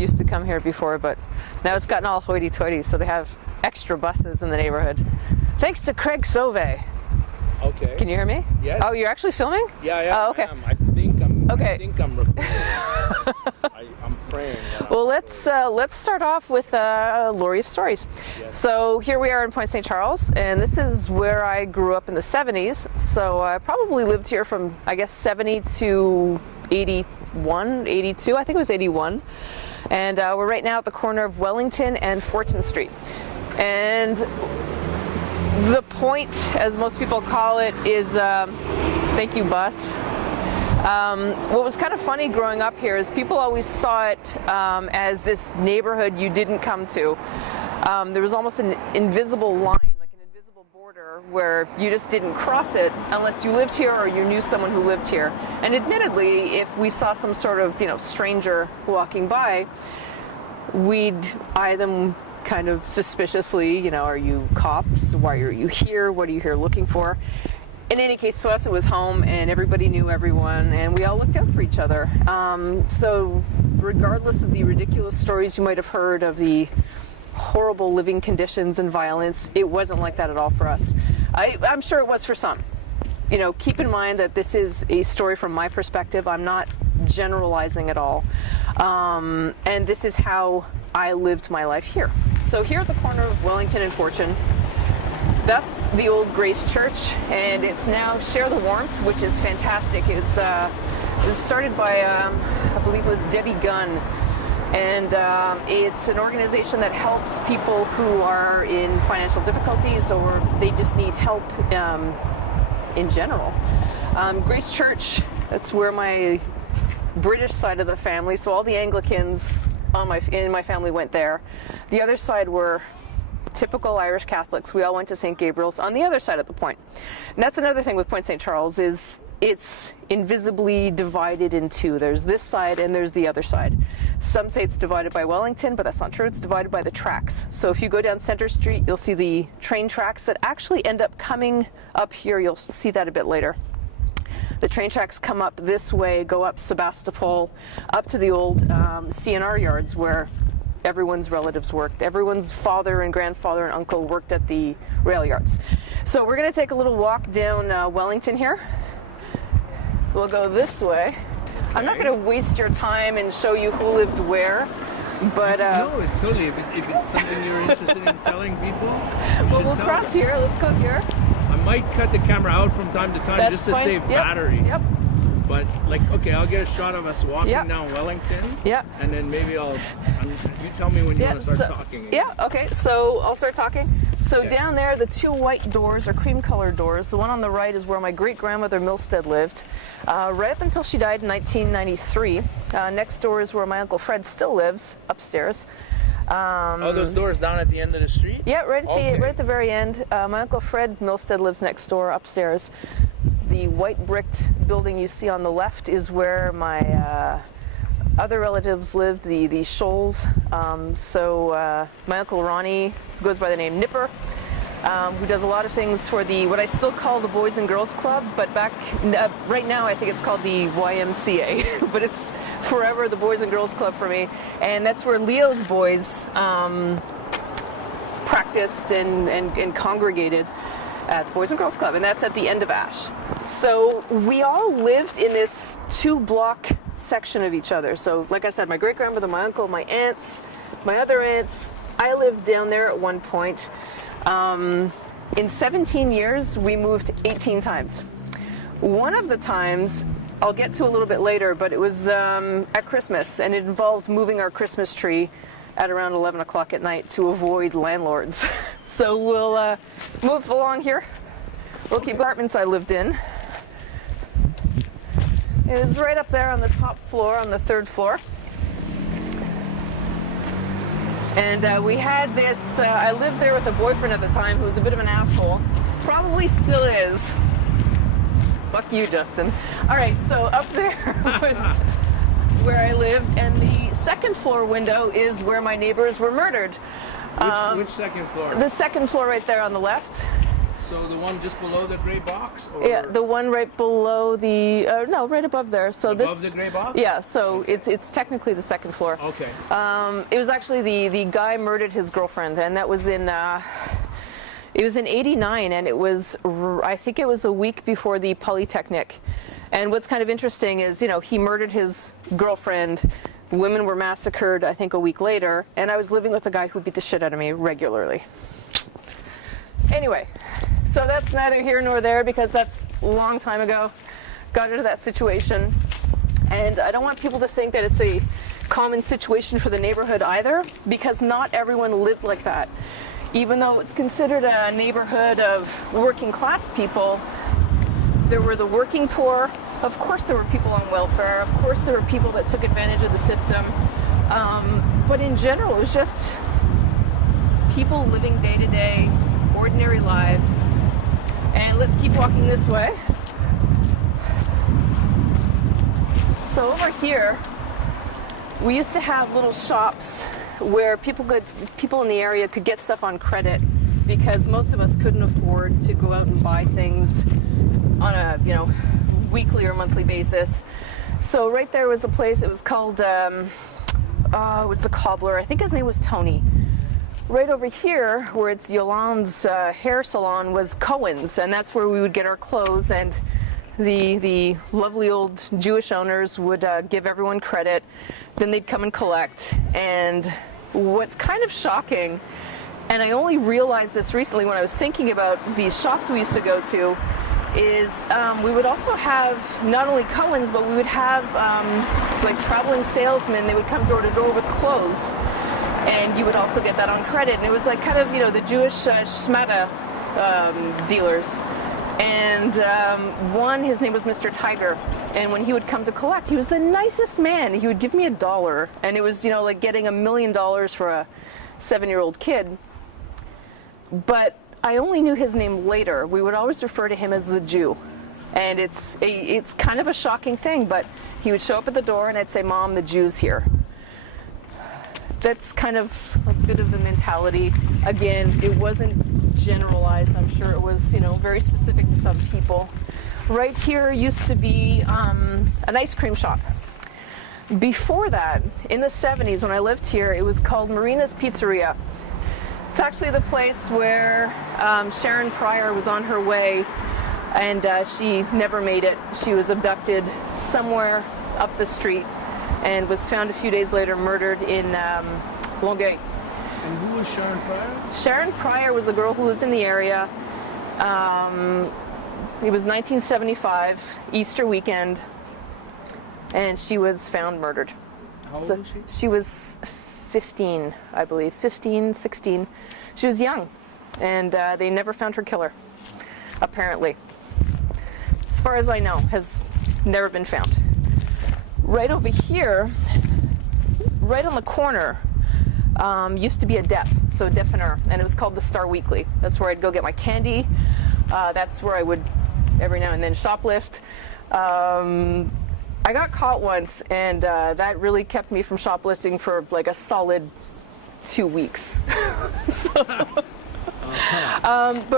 Used to come here before, but now it's gotten all hoity-toity, so they have extra buses in the neighborhood. Thanks to Craig Sauvé. Okay. Can you hear me? Yes. Oh, you're actually filming? Yeah. Oh, okay. I think I'm. Okay. I think I'm recording. I'm praying. Well, let's start off with Lori's stories. Yes. So here we are in Point St. Charles, and this is where I grew up in the 70s. So I probably lived here from, I guess, 70 to 81, 82. I think it was 81. And we're right now at the corner of Wellington and Fortune Street. And the Point, as most people call it, is, thank you, bus. What was kind of funny growing up here is people always saw it as this neighborhood you didn't come to. There was almost an invisible line, like an invisible border, where you just didn't cross it unless you lived here or you knew someone who lived here. And admittedly, if we saw some sort of, stranger walking by, we'd eye them kind of suspiciously, are you cops? Why are you here? What are you here looking for? In any case, to us it was home, and everybody knew everyone, and we all looked out for each other. So regardless of the ridiculous stories you might have heard of the horrible living conditions and violence, it wasn't like that at all for us. I'm sure it was for some. Keep in mind that this is a story from my perspective. I'm not generalizing at all. And this is how I lived my life here. So here at the corner of Wellington and Fortune, that's the old Grace Church, and it's now Share the Warmth, which is fantastic. It was started by, I believe it was Debbie Gunn, and it's an organization that helps people who are in financial difficulties or they just need help in general. Grace Church, that's where my British side of the family, so all the Anglicans in my family went there. The other side were typical Irish Catholics. We all went to St. Gabriel's on the other side of the Point. And that's another thing with Point St. Charles is it's invisibly divided in two. There's this side and there's the other side. Some say it's divided by Wellington, but that's not true. It's divided by the tracks. So if you go down Center Street, you'll see the train tracks that actually end up coming up here. You'll see that a bit later. The train tracks come up this way, go up Sebastopol, up to the old CNR yards where everyone's relatives worked. Everyone's father and grandfather and uncle worked at the rail yards. So we're going to take a little walk down Wellington here. We'll go this way. Okay. I'm not going to waste your time and show you who lived where, but... no, it's totally, if it's something you're interested in telling people, well, we'll cross here. Let's go here. I might cut the camera out from time to time. That's just to fine. save Yep. batteries. Yep. But okay, I'll get a shot of us walking Yep. down Wellington. Yep. And then maybe you tell me when you want to start talking. Yeah, okay, so I'll start talking. So Okay. down there, the two white doors are cream-colored doors. The one on the right is where my great-grandmother Milstead lived, right up until she died in 1993. Next door is where my Uncle Fred still lives, upstairs. Those doors down at the end of the street? Yeah, right Okay. at the very end. My Uncle Fred Milstead lives next door, upstairs. The white bricked building you see on the left is where my other relatives lived, the Scholes. My Uncle Ronnie goes by the name Nipper, who does a lot of things for what I still call the Boys and Girls Club, but right now I think it's called the YMCA, but it's forever the Boys and Girls Club for me. And that's where Leo's boys practiced and congregated at the Boys and Girls Club, and that's at the end of Ash. So we all lived in this 2-block section of each other. So like I said, my great-grandmother, my uncle, my aunts, my other aunts, I lived down there at one point. In 17 years, we moved 18 times. One of the times, I'll get to a little bit later, but it was at Christmas, and it involved moving our Christmas tree at around 11 o'clock at night to avoid landlords. So we'll move along here. We'll keep apartments I lived in. It was right up there on the top floor, on the 3rd floor. And we had this, I lived there with a boyfriend at the time who was a bit of an asshole. Probably still is. Fuck you, Justin. All right, so up there was where I lived, and the 2nd floor window is where my neighbors were murdered. Which second floor? The 2nd floor right there on the left. So the one just below the gray box? Or Yeah, the one right below the no, right above there. So above this the gray box? Yeah, so it's technically the second floor. Okay. It was actually the guy murdered his girlfriend, and that was in it was in '89, and it was I think it was a week before the Polytechnic. And what's kind of interesting is, you know, he murdered his girlfriend. Women were massacred, I think, a week later, and I was living with a guy who beat the shit out of me regularly. Anyway, so that's neither here nor there because that's a long time ago. Got into that situation. And I don't want people to think that it's a common situation for the neighborhood either, because not everyone lived like that. Even though it's considered a neighborhood of working class people, there were the working poor. Of course there were people on welfare. Of course there were people that took advantage of the system. But in general, it was just people living day-to-day, ordinary lives. And let's keep walking this way. So over here, we used to have little shops where people in the area could get stuff on credit, because most of us couldn't afford to go out and buy things on a, you know, weekly or monthly basis. So right there was a place. It was called it was the Cobbler. I think his name was Tony. Right over here, where it's Yolande's hair salon, was Cohen's, and that's where we would get our clothes. And the lovely old Jewish owners would give everyone credit. Then they'd come and collect. And what's kind of shocking, and I only realized this recently when I was thinking about these shops we used to go to, is we would also have not only Cohen's, but we would have like traveling salesmen. They would come door to door with clothes, and you would also get that on credit. And it was like kind of, you know, the Jewish shmata dealers. And one, his name was Mr. Tiger, and when he would come to collect, he was the nicest man. He would give me $1, and it was, you know, like getting $1 million for a 7-year-old kid. But I only knew his name later. We would always refer to him as the Jew. And it's kind of a shocking thing, but he would show up at the door and I'd say, "Mom, the Jew's here." That's kind of a bit of the mentality. Again, it wasn't generalized. I'm sure it was, you know, very specific to some people. Right here used to be an ice cream shop. Before that, in the 70s when I lived here, it was called Marina's Pizzeria. It's actually the place where Sharon Pryor was on her way, and she never made it. She was abducted somewhere up the street and was found a few days later murdered in Longueuil. And who was Sharon Pryor? Sharon Pryor was a girl who lived in the area. It was 1975, Easter weekend, and she was found murdered. How old was she? She was 15, I believe, 15, 16. She was young, and they never found her killer, apparently. As far as I know, has never been found. Right over here, right on the corner, used to be a dep, so a dépanneur, and it was called the Star Weekly. That's where I'd go get my candy. That's where I would every now and then shoplift. I got caught once, and that really kept me from shoplifting for like a solid 2 weeks. But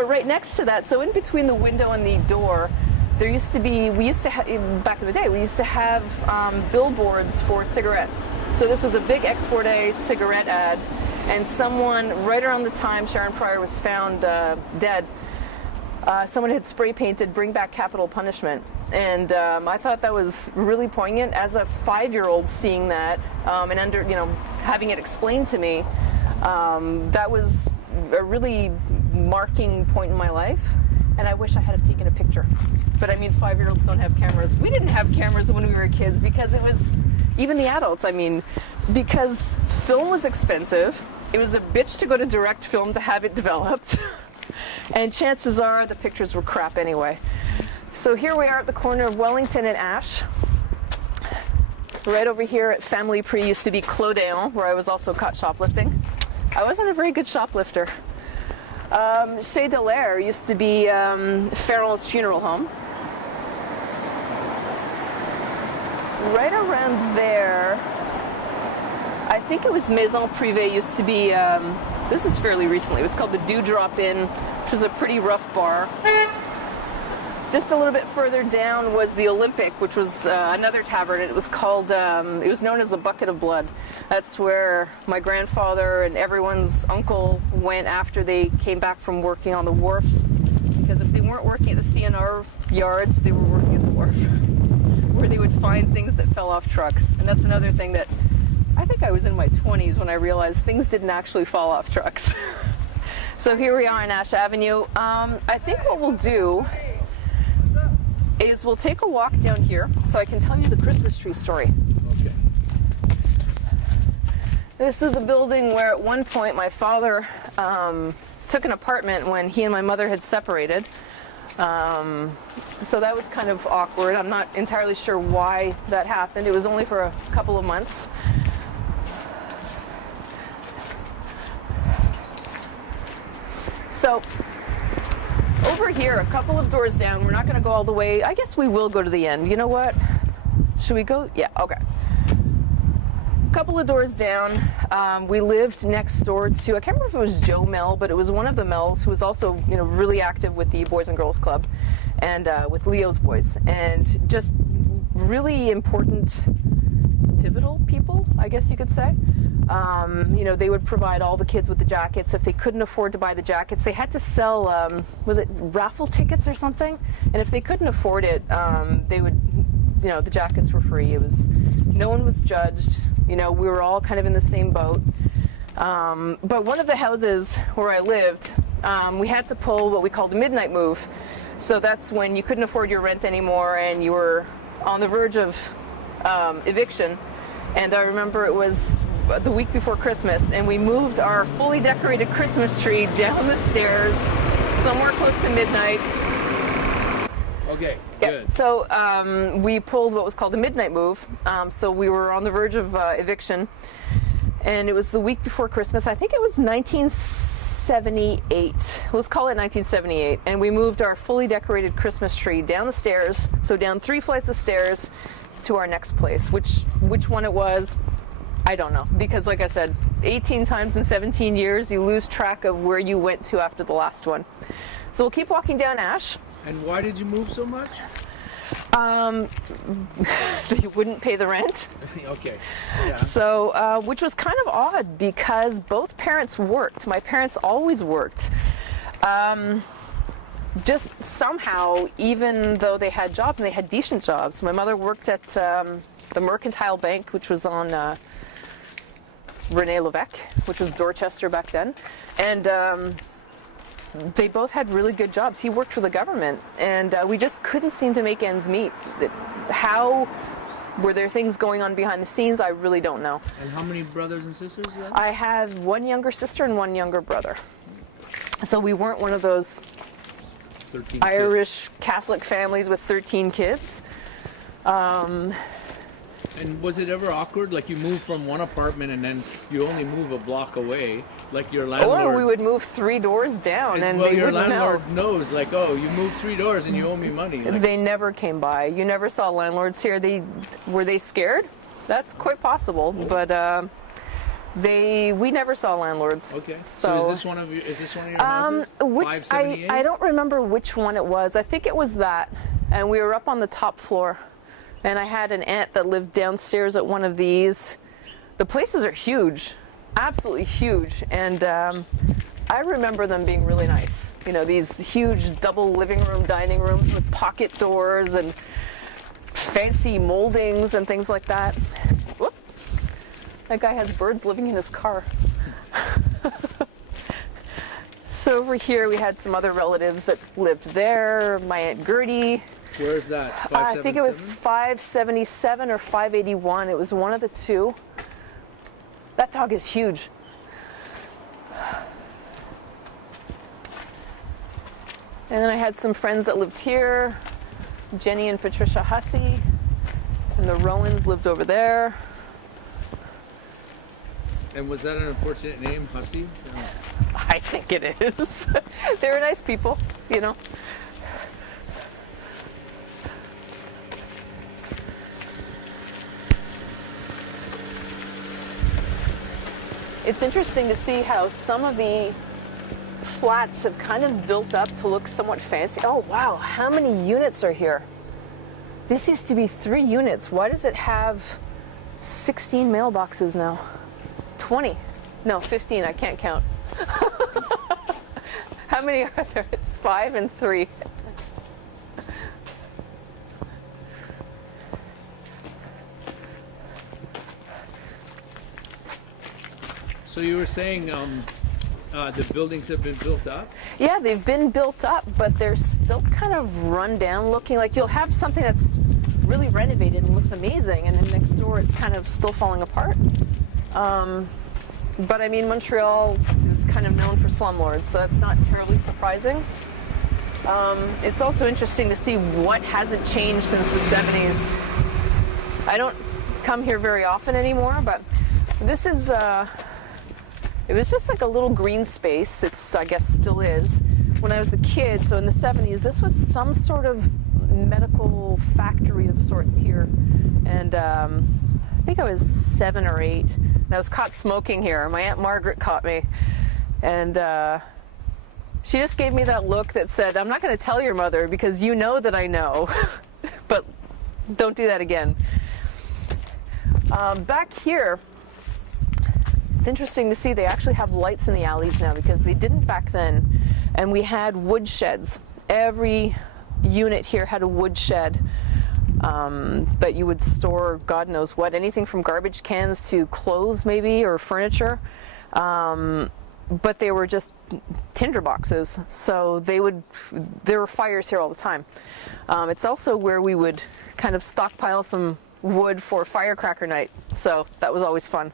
right next to that, so in between the window and the door, there used to be, back in the day, we used to have billboards for cigarettes. So this was a big Export A cigarette ad, and someone, right around the time Sharon Pryor was found dead, someone had spray painted "Bring Back Capital Punishment." And I thought that was really poignant as a 5-year-old seeing that, and having it explained to me. That was a really marking point in my life, and I wish I had have taken a picture. But I mean, 5-year-olds don't have cameras. We didn't have cameras when we were kids because it was, even the adults, I mean, because film was expensive. It was a bitch to go to direct film to have it developed. And chances are the pictures were crap anyway. So here we are at the corner of Wellington and Ash. Right over here at Family Prix used to be Clodéon, where I was also caught shoplifting. I wasn't a very good shoplifter. Chez Dallaire used to be Ferrand's funeral home. Right around there I think it was Maison Privée used to be, this is fairly recently, it was called the Dewdrop Inn, which was a pretty rough bar. Just a little bit further down was the Olympic, which was another tavern. It was called, it was known as the Bucket of Blood. That's where my grandfather and everyone's uncle went after they came back from working on the wharfs. Because if they weren't working at the CNR yards, they were working at the wharf, where they would find things that fell off trucks. And that's another thing that, I think I was in my 20s when I realized things didn't actually fall off trucks. So here we are on Ash Avenue. I think what we'll do is we'll take a walk down here so I can tell you the Christmas tree story. Okay. This was a building where at one point my father took an apartment when he and my mother had separated. So that was kind of awkward. I'm not entirely sure why that happened. It was only for a couple of months. So over here, a couple of doors down, we're not going to go all the way. I guess we will go to the end. You know what? Should we go? Yeah, okay. A couple of doors down, we lived next door to, I can't remember if it was Joe Mel, but it was one of the Mels who was also, really active with the Boys and Girls Club and with Leo's Boys. And just really important, pivotal people, I guess you could say. They would provide all the kids with the jackets. If they couldn't afford to buy the jackets, they had to sell, was it raffle tickets or something? And if they couldn't afford it, they would, the jackets were free. No one was judged. We were all kind of in the same boat. But one of the houses where I lived, we had to pull what we called a midnight move. So that's when you couldn't afford your rent anymore and you were on the verge of eviction. And I remember it was the week before Christmas, and we moved our fully decorated Christmas tree down the stairs somewhere close to midnight. Okay, Yep. good. So we pulled what was called the midnight move. So we were on the verge of eviction, and it was the week before Christmas. I think it was 1978. Let's call it 1978. And we moved our fully decorated Christmas tree down the stairs, so down 3 flights of stairs to our next place. Which one it was, I don't know, because like I said, 18 times in 17 years, you lose track of where you went to after the last one. So we'll keep walking down Ash. And why did you move so much? They wouldn't pay the rent. Okay. Yeah. So, which was kind of odd because both parents worked. My parents always worked. Just somehow, even though they had jobs, and they had decent jobs. My mother worked at the Mercantile Bank, which was on René Lévesque, which was Dorchester back then. And they both had really good jobs. He worked for the government, and we just couldn't seem to make ends meet. How were there things going on behind the scenes? I really don't know. And how many brothers and sisters you have? I have one younger sister and one younger brother. So we weren't one of those 13 Irish Catholic families with 13 kids. kids. And was it ever awkward? Like you moved from one apartment and then you only move a block away, like your landlord. Or we would move 3 doors down and well, they your wouldn't landlord know. knows, like, oh, you moved 3 doors and you owe me money. Like, They never came by. You never saw landlords here. Were they scared? That's quite possible, but we never saw landlords. okay. So is this one of your houses? Which 578? I don't remember which one it was. I think it was that, and we were up on the top floor, and I had an aunt that lived downstairs at one of these. The places are huge, absolutely huge, and I remember them being really nice. These huge double living room, dining rooms with pocket doors and fancy moldings and things like that. Whoop. That guy has birds living in his car. So over here we had some other relatives that lived there. My Aunt Gertie. Where is that? I think it was 577? 577 or 581. It was one of the two. That dog is huge. And then I had some friends that lived here. Jenny and Patricia Hussey. And the Rowans lived over there. And was that an unfortunate name, Hussey? No. I think it is. They're nice people, It's interesting to see how some of the flats have kind of built up to look somewhat fancy. Oh wow, how many units are here? This used to be 3 units. Why does it have 16 mailboxes now? 20. No, 15, I can't count. How many are there? It's 5 and 3. So you were saying the buildings have been built up? Yeah, they've been built up, but they're still kind of run down looking. Like you'll have something that's really renovated and looks amazing, and then next door it's kind of still falling apart. But I mean, Montreal is kind of known for slumlords, so that's not terribly surprising. It's also interesting to see what hasn't changed since the 70s. I don't come here very often anymore, but this is, it was just like a little green space. It's, I guess, still is. When I was a kid, so in the 70s, this was some sort of medical factory of sorts here. And I think I was 7 or 8. And I was caught smoking here. My Aunt Margaret caught me. And she just gave me that look that said, I'm not going to tell your mother because you know that I know. But don't do that again. Back here, it's interesting to see they actually have lights in the alleys now because they didn't back then. And we had wood sheds. Every unit here had a wood shed that you would store God knows what, anything from garbage cans to clothes maybe or furniture. But they were just tinder boxes, so there were fires here all the time. It's also where we would kind of stockpile some wood for firecracker night, so that was always fun.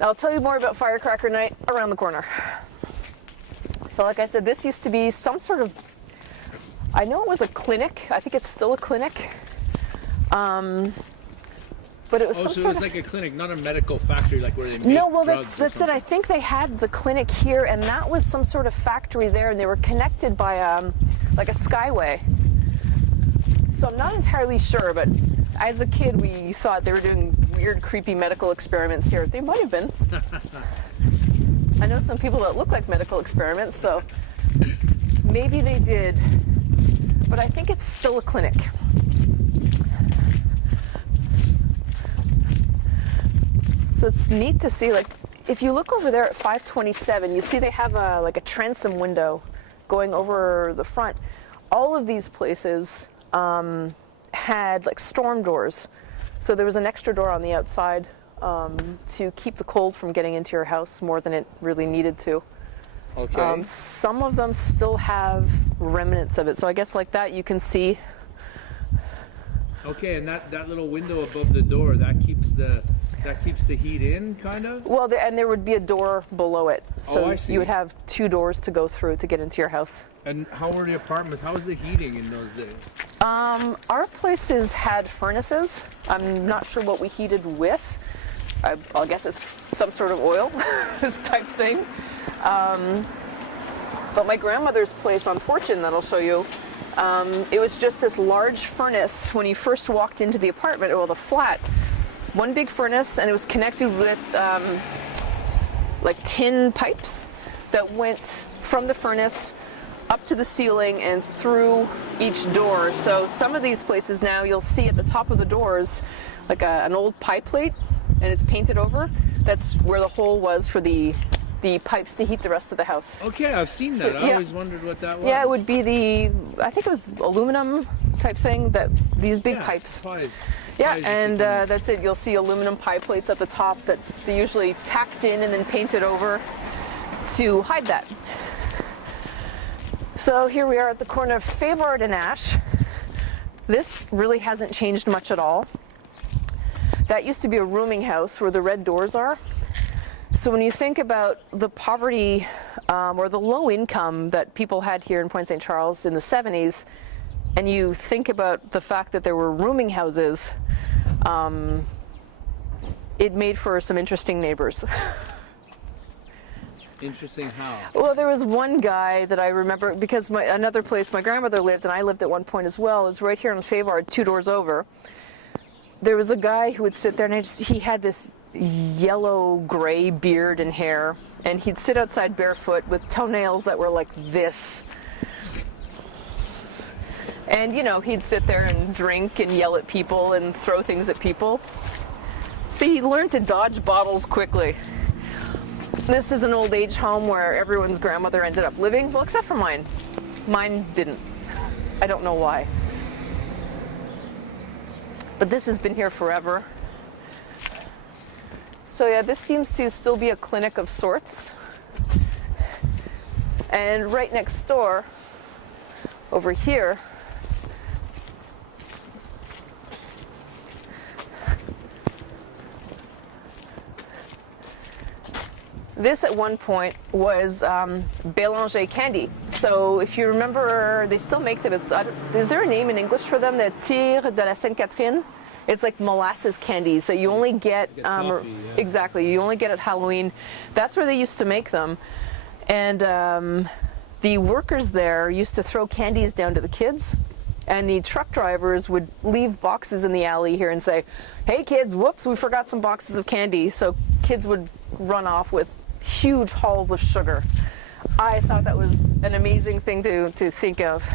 I'll tell you more about Firecracker Night around the corner. So like I said, this used to be some sort of, I know it was a clinic. I think it's still a clinic. But it was some so sort it was of, like a clinic, not a medical factory like where they make no, well drugs that's it. I think they had the clinic here and that was some sort of factory there and they were connected by like a skyway. So I'm not entirely sure, but as a kid we thought they were doing weird, creepy medical experiments here. They might have been. I know some people that look like medical experiments, so maybe they did. But I think it's still a clinic. So it's neat to see, like, if you look over there at 527, you see they have like a transom window going over the front. All of these places had like storm doors. So there was an extra door on the outside to keep the cold from getting into your house more than it really needed to. Okay. Some of them still have remnants of it. So I guess like that you can see. Okay, and that little window above the door, that keeps the heat in, kind of? Well, and there would be a door below it. So I see. you would have 2 doors to go through to get into your house. And how were the apartments? How was the heating in those days? Our places had furnaces. I'm not sure what we heated with. I guess it's some sort of oil type thing. But my grandmother's place on Fortune that I'll show you, it was just this large furnace when you first walked into the apartment, or the flat. One big furnace, and it was connected with like tin pipes that went from the furnace up to the ceiling and through each door. So some of these places now you'll see at the top of the doors like an old pie plate, and it's painted over. That's where the hole was for the pipes to heat the rest of the house. Okay, I've seen that. So, I yeah. always wondered what that was. Yeah, it would be I think it was aluminum type thing, that these big Yeah, pipes. Pies. Yeah, Pies and used to come that's it. You'll see aluminum pie plates at the top that they usually tacked in and then painted over to hide that. So here we are at the corner of Favard and Ash. This really hasn't changed much at all. That used to be a rooming house where the red doors are. So when you think about the poverty or the low income that people had here in Point St. Charles in the 70s, and you think about the fact that there were rooming houses, it made for some interesting neighbors. Interesting how? Well, there was one guy that I remember, because another place my grandmother lived, and I lived at one point as well, is right here on Favard, 2 doors over. There was a guy who would sit there, and he had this yellow-gray beard and hair, and he'd sit outside barefoot with toenails that were like this. And, you know, he'd sit there and drink and yell at people and throw things at people. So he learned to dodge bottles quickly. This is an old age home where everyone's grandmother ended up living, well, except for mine. Mine didn't. I don't know why. But this has been here forever. So yeah, this seems to still be a clinic of sorts. And right next door, over here, this at one point was Bélanger candy. So if you remember, they still make them. Is there a name in English for them? The Tir de la Sainte-Catherine? It's like molasses candies that you only get, toffee, yeah. Exactly, you only get at Halloween. That's where they used to make them. And the workers there used to throw candies down to the kids. And the truck drivers would leave boxes in the alley here and say, hey kids, whoops, we forgot some boxes of candy. So kids would run off with huge hauls of sugar. I thought that was an amazing thing to think of.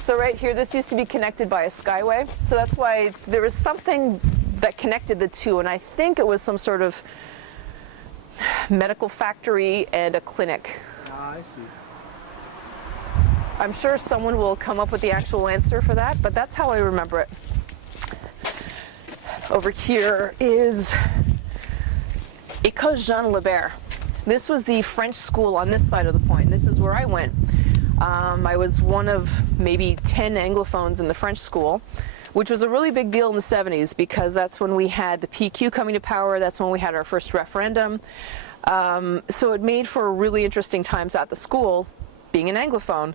So right here, this used to be connected by a skyway. So that's why there was something that connected the two. And I think it was some sort of medical factory and a clinic. Ah, I see. I'm sure someone will come up with the actual answer for that, but that's how I remember it. Over here is École Jean Lebert. This was the French school on this side of the point. This is where I went. I was one of maybe 10 Anglophones in the French school, which was a really big deal in the 70s because that's when we had the PQ coming to power. That's when we had our first referendum. So it made for really interesting times at the school, being an Anglophone.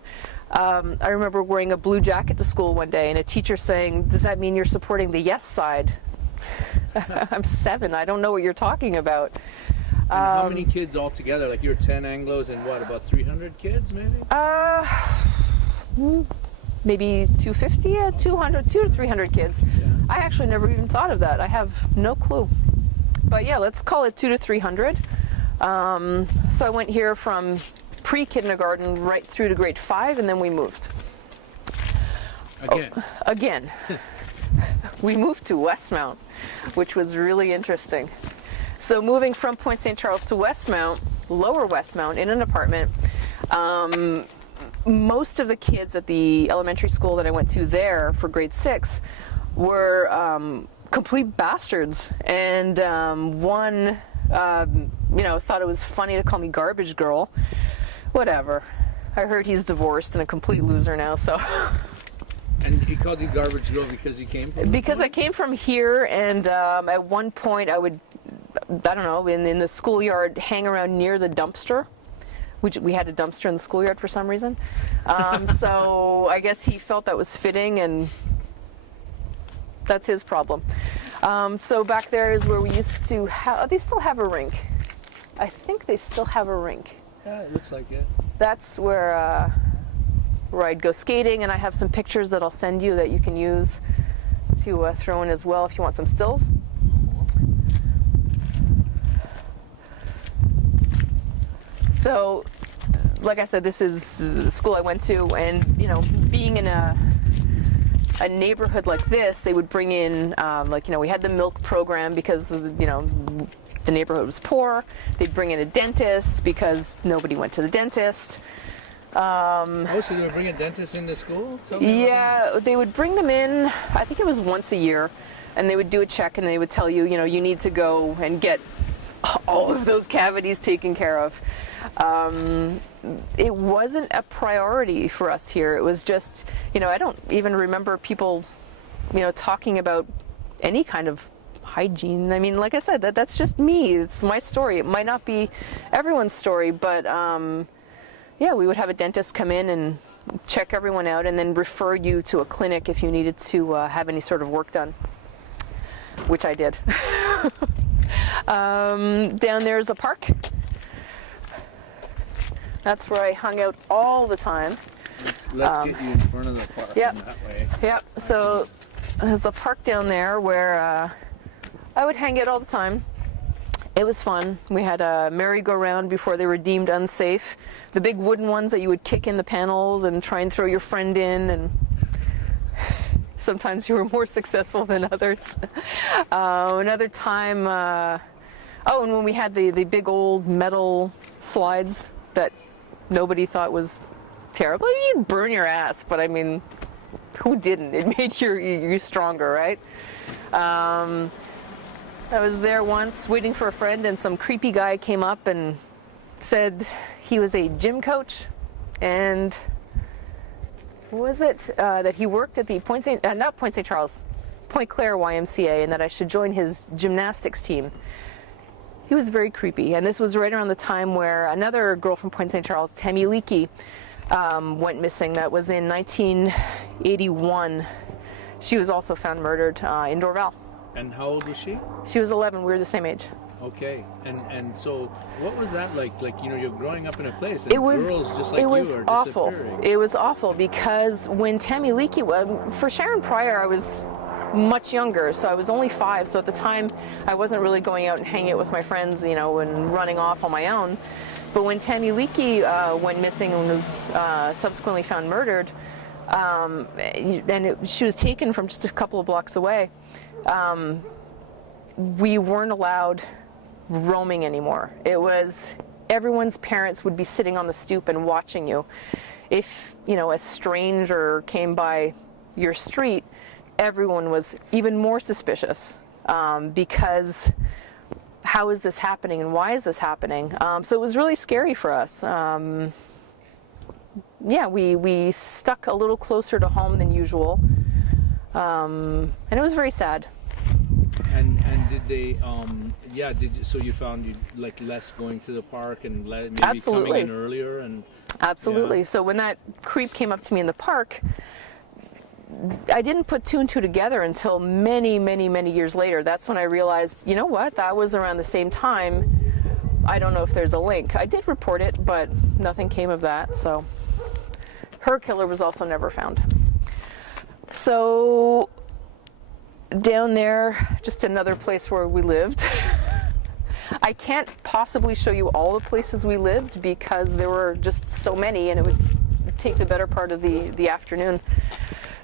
I remember wearing a blue jacket to school one day and a teacher saying, does that mean you're supporting the yes side? I'm 7. I don't know what you're talking about. And how many kids altogether? Like you're 10 Anglos and what, about 300 kids maybe? Maybe 250, 200, 200 to 300 kids. Yeah. I actually never even thought of that. I have no clue. But yeah, let's call it 200 to 300. So I went here from pre-kindergarten right through to grade 5, and then we moved. Again. We moved to Westmount, which was really interesting. So moving from Point St. Charles to Westmount, lower Westmount, in an apartment, most of the kids at the elementary school that I went to there for grade 6 were complete bastards. And one, thought it was funny to call me garbage girl. Whatever. I heard he's divorced and a complete loser now, so... And he called you garbage girl because you came from? Because I came from here, and at one point I would, I don't know, in the schoolyard, hang around near the dumpster. We had a dumpster in the schoolyard for some reason. So I guess he felt that was fitting, and that's his problem. So back there is where we used to have, they still have a rink. I think they still have a rink. Yeah, it looks like it. That's where I'd go skating, and I have some pictures that I'll send you that you can use to throw in as well if you want some stills. So, like I said, this is the school I went to, and being in a neighborhood like this, they would bring in, we had the milk program because the neighborhood was poor. They'd bring in a dentist because nobody went to the dentist. So they would bring a dentist into school? Yeah, they would bring them in, I think it was once a year, and they would do a check and they would tell you, you need to go and get all of those cavities taken care of. It wasn't a priority for us here. It was just, I don't even remember people, talking about any kind of hygiene. I mean, like I said, that's just me. It's my story. It might not be everyone's story, but yeah, we would have a dentist come in and check everyone out and then refer you to a clinic if you needed to have any sort of work done, which I did. Down there is a park. That's where I hung out all the time. Let's get you in front of the park. Yep. In that way. Yep. So there's a park down there where I would hang it all the time. It was fun. We had a merry-go-round before they were deemed unsafe. The big wooden ones that you would kick in the panels and try and throw your friend in, and sometimes you were more successful than others. Another time, and when we had the big old metal slides that nobody thought was terrible, you'd burn your ass, but I mean, who didn't? It made you stronger, right? I was there once waiting for a friend, and some creepy guy came up and said he was a gym coach, and what was it? That he worked at the Point Claire YMCA, and that I should join his gymnastics team. He was very creepy, and this was right around the time where another girl from Point St. Charles, Tammy Leakey, went missing. That was in 1981. She was also found murdered in Dorval. And how old was she? She was 11. We were the same age. Okay. And so what was that like? Like, you know, you're growing up in a place and It was girls just like it was you are awful. disappearing. It was awful because when Tammy Leakey, for Sharon Pryor, I was much younger, so I was only 5. So at the time, I wasn't really going out and hanging out with my friends, you know, and running off on my own. But when Tammy Leakey went missing and was subsequently found murdered, she was taken from just a couple of blocks away. We weren't allowed roaming anymore. It was everyone's parents would be sitting on the stoop and watching you. If, you know, a stranger came by your street, everyone was even more suspicious because how is this happening and why is this happening? So it was really scary for us. We stuck a little closer to home than usual, and it was very sad. And did they so you found you like less going to the park and maybe Absolutely. coming in earlier and Absolutely. Yeah. So when that creep came up to me in the park, I didn't put 2 and 2 together until many, many, many years later. That's when I realized, you know what, that was around the same time. I don't know if there's a link. I did report it, but nothing came of that. So her killer was also never found. So down there, just another place where we lived. I can't possibly show you all the places we lived because there were just so many, and it would take the better part of the afternoon.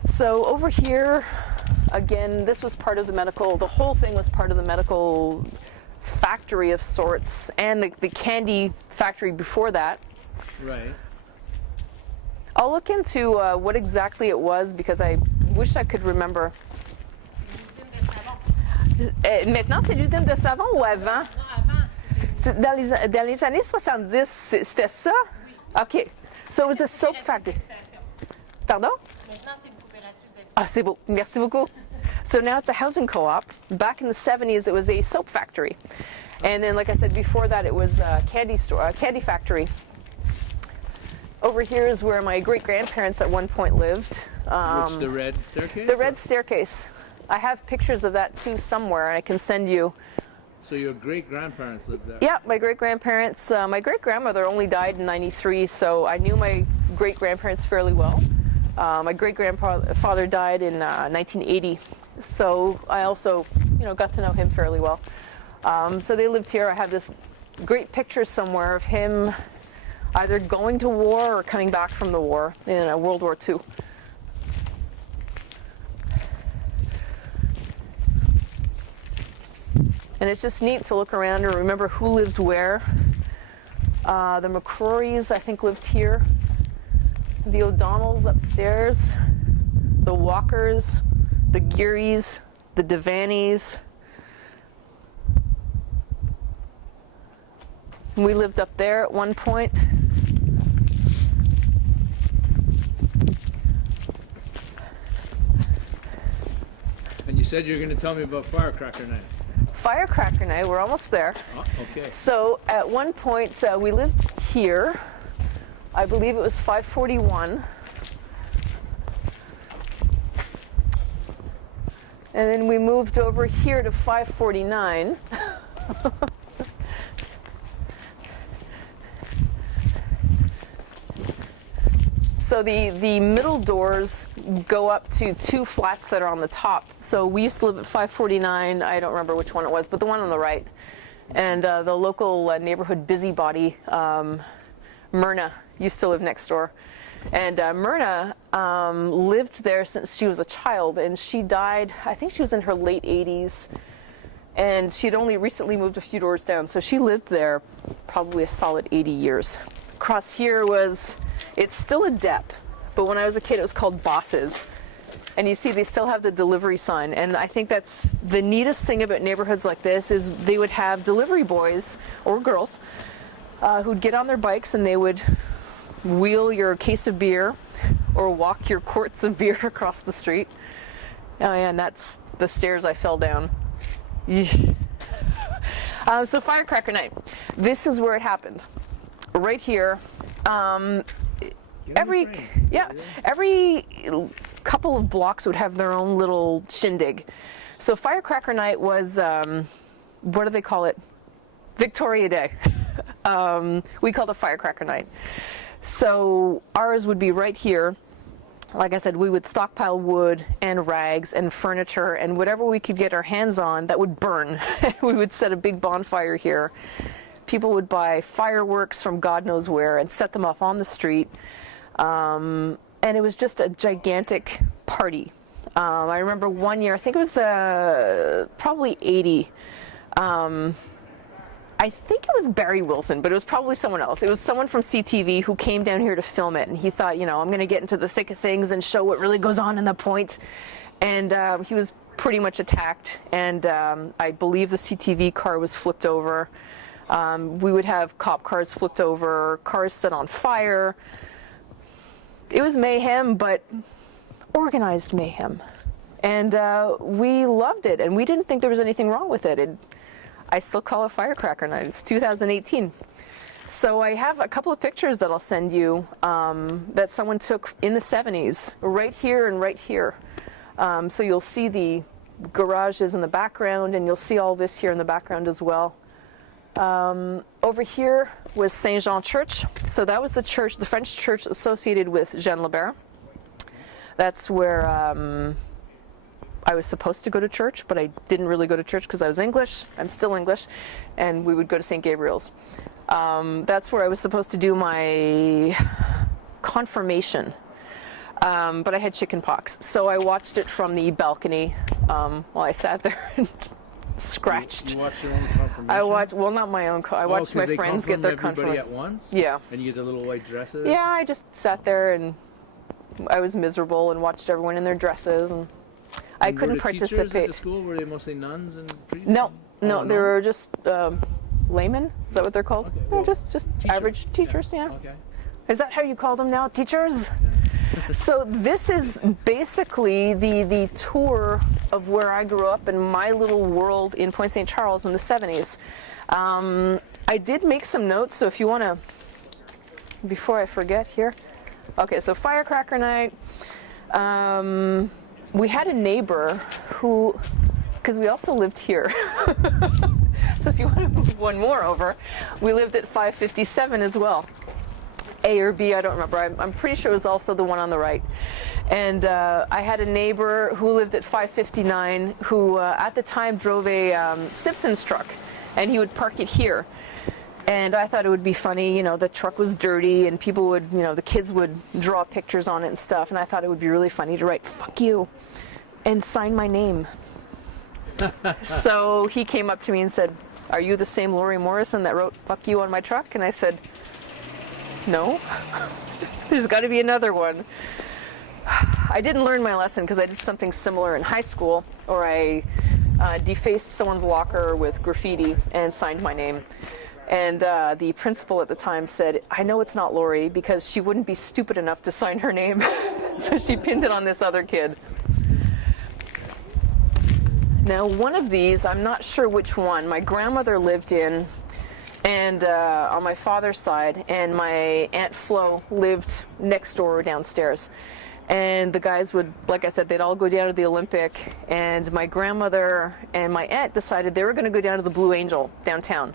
So over here, again, this was part of the whole thing was part of the medical factory of sorts, and the candy factory before that. Right. I'll look into what exactly it was because I wish I could remember. Maintenant, c'est l'usine de savon ou avant? Dans les années 70, c'était ça? OK. So it was a soap factory. Pardon? Ah, c'est beau. Merci beaucoup. So now it's a housing co-op. Back in the 70s, it was a soap factory. And then, like I said before that, it was a candy store, a candy factory. Over here is where my great-grandparents at one point lived. Which, the red staircase? The red staircase. I have pictures of that too somewhere, and I can send you. So your great-grandparents lived there? Yeah, my great-grandparents. My great-grandmother only died in '93, so I knew my great-grandparents fairly well. My great-grandfather died in 1980, so I also, got to know him fairly well. So they lived here. I have this great picture somewhere of him either going to war or coming back from the war in World War II. And it's just neat to look around and remember who lived where. The McCrorys, I think, lived here. The O'Donnells upstairs. The Walkers. The Gearys. The Devaney's. We lived up there at one point. And you said you were going to tell me about Firecracker Night. Firecracker Night, we're almost there. Oh, okay. So at one point we lived here. I believe it was 541. And then we moved over here to 549. So the middle doors go up to 2 flats that are on the top. So we used to live at 549. I don't remember which one it was, but the one on the right. And the local neighborhood busybody, Myrna, used to live next door. And Myrna lived there since she was a child, and she died, I think she was in her late 80s. And she'd only recently moved a few doors down, so she lived there probably a solid 80 years. Across here it's still a dep, but when I was a kid it was called Bosses. And you see they still have the delivery sign, and I think that's the neatest thing about neighborhoods like this is they would have delivery boys or girls who'd get on their bikes and they would wheel your case of beer or walk your quarts of beer across the street. Oh yeah, and that's the stairs I fell down. So Firecracker Night, this is where it happened, right here. Every couple of blocks would have their own little shindig. So Firecracker Night was, what do they call it? Victoria Day. We called it Firecracker Night. So ours would be right here. Like I said, we would stockpile wood and rags and furniture and whatever we could get our hands on that would burn. We would set a big bonfire here. People would buy fireworks from God knows where and set them off on the street. And it was just a gigantic party. I remember one year, I think it was probably 80. I think it was Barry Wilson, but it was probably someone else. It was someone from CTV who came down here to film it, and he thought, you know, I'm going to get into the thick of things and show what really goes on in the point. And he was pretty much attacked, and I believe the CTV car was flipped over. We would have cop cars flipped over, cars set on fire. It was mayhem, but organized mayhem. And we loved it, and we didn't think there was anything wrong with it. I still call it Firecracker Night. It's 2018. So I have a couple of pictures that I'll send you that someone took in the 70s, right here and right here. So you'll see the garages in the background, and you'll see all this here in the background as well. Over here was Saint Jean Church. So that was the church, the French church associated with Jean Lebert. That's where I was supposed to go to church, but I didn't really go to church because I was English. I'm still English. And we would go to St. Gabriel's. That's where I was supposed to do my confirmation. But I had chicken pox. So I watched it from the balcony while I sat there and scratched. You watched your own confirmation? I watched, well, not my own. I watched my friends get their confirmation. confirmation. Everybody at once? Yeah. And you get the little white dresses? Yeah, I just sat there and I was miserable and watched everyone in their dresses. And I couldn't were the participate. Teachers at the school, were they mostly nuns and priests? No, Oh, they were just laymen. Is that what they're called? Okay, No, well, just teacher. average teachers. Yeah. Okay. Is that how you call them now? Teachers? So this is basically the tour of where I grew up in my little world in Point St. Charles in the 70s. I did make some notes, so if you want to, before I forget here. Okay, so Firecracker Night. We had a neighbor who, because we also lived here. So if you want to move one more over, we lived at 557 as well. A or B, I don't remember. I'm pretty sure it was also the one on the right. And I had a neighbor who lived at 559 who at the time drove a Simpsons truck, and he would park it here. And I thought it would be funny, you know, the truck was dirty and people would, you know, the kids would draw pictures on it and stuff. And I thought it would be really funny to write, "Fuck you," and sign my name. So he came up to me and said, "Are you the same Lori Morrison that wrote 'fuck you' on my truck?" And I said, "No, there's got to be another one." I didn't learn my lesson because I did something similar in high school, or I defaced someone's locker with graffiti and signed my name. And the principal at the time said, "I know it's not Lori because she wouldn't be stupid enough to sign her name." So she pinned it on this other kid. Now, one of these, I'm not sure which one, my grandmother lived in, and on my father's side, and my Aunt Flo lived next door downstairs. And the guys would, like I said, they'd all go down to the Olympic, and my grandmother and my aunt decided they were going to go down to the Blue Angel downtown.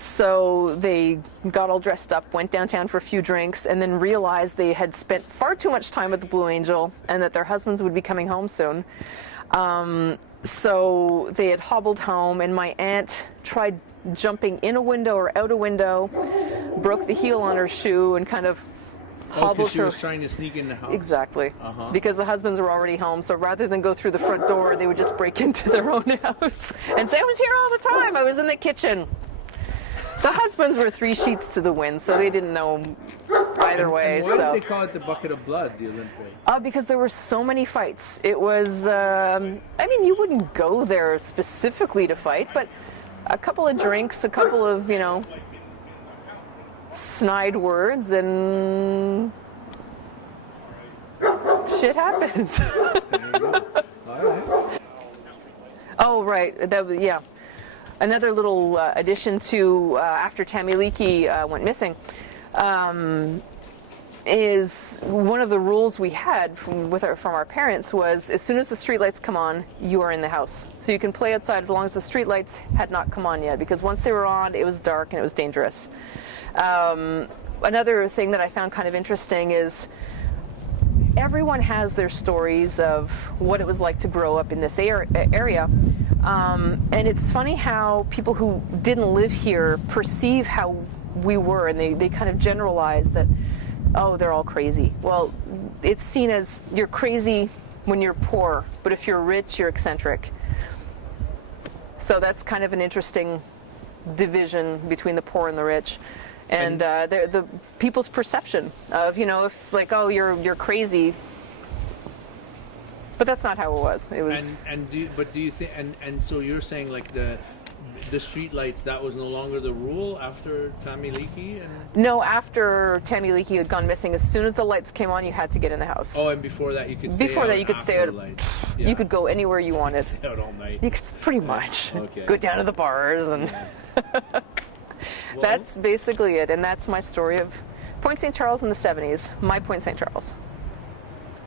So they got all dressed up, went downtown for a few drinks, and then realized they had spent far too much time at the Blue Angel and that their husbands would be coming home soon. So they had hobbled home, and my aunt tried jumping in a window or out a window, broke the heel on her shoe, and kind of hobbled Because she her. was trying to sneak in the house. Exactly. Uh-huh. Because the husbands were already home, so rather than go through the front door, they would just break into their own house and say, I was here all the time, I was in the kitchen. The husbands were 3 sheets to the wind, so they didn't know either way. And why So. did they call it the bucket of blood, the Olympic? Because there were so many fights. It was, I mean, you wouldn't go there specifically to fight, but a couple of drinks, a couple of, snide words, and shit happens. All right. Oh, right. Yeah. Another little addition to after Tammy Leakey went missing is one of the rules we had from our parents was as soon as the streetlights come on, you are in the house. So you can play outside as long as the streetlights had not come on yet, because once they were on, it was dark and it was dangerous. Another thing that I found kind of interesting is everyone has their stories of what it was like to grow up in this area. And it's funny how people who didn't live here perceive how we were, and they kind of generalize that, oh, they're all crazy. Well, it's seen as you're crazy when you're poor, but if you're rich, you're eccentric. So that's kind of an interesting division between the poor and the rich. And the people's perception of, if like, oh, you're crazy. But that's not how it was. It was. Do you think? And so you're saying like the street lights, that was no longer the rule after Tammy Leakey? No, after Tammy Leakey had gone missing, as soon as the lights came on, you had to get in the house. Oh, and before that you could stay Before out that you could after stay out. the lights. Yeah. You could go anywhere you wanted. Stay out all night. You could pretty much Okay. go down to the bars, and Well, that's basically it. And that's my story of Point St. Charles in the 70s. My Point St. Charles.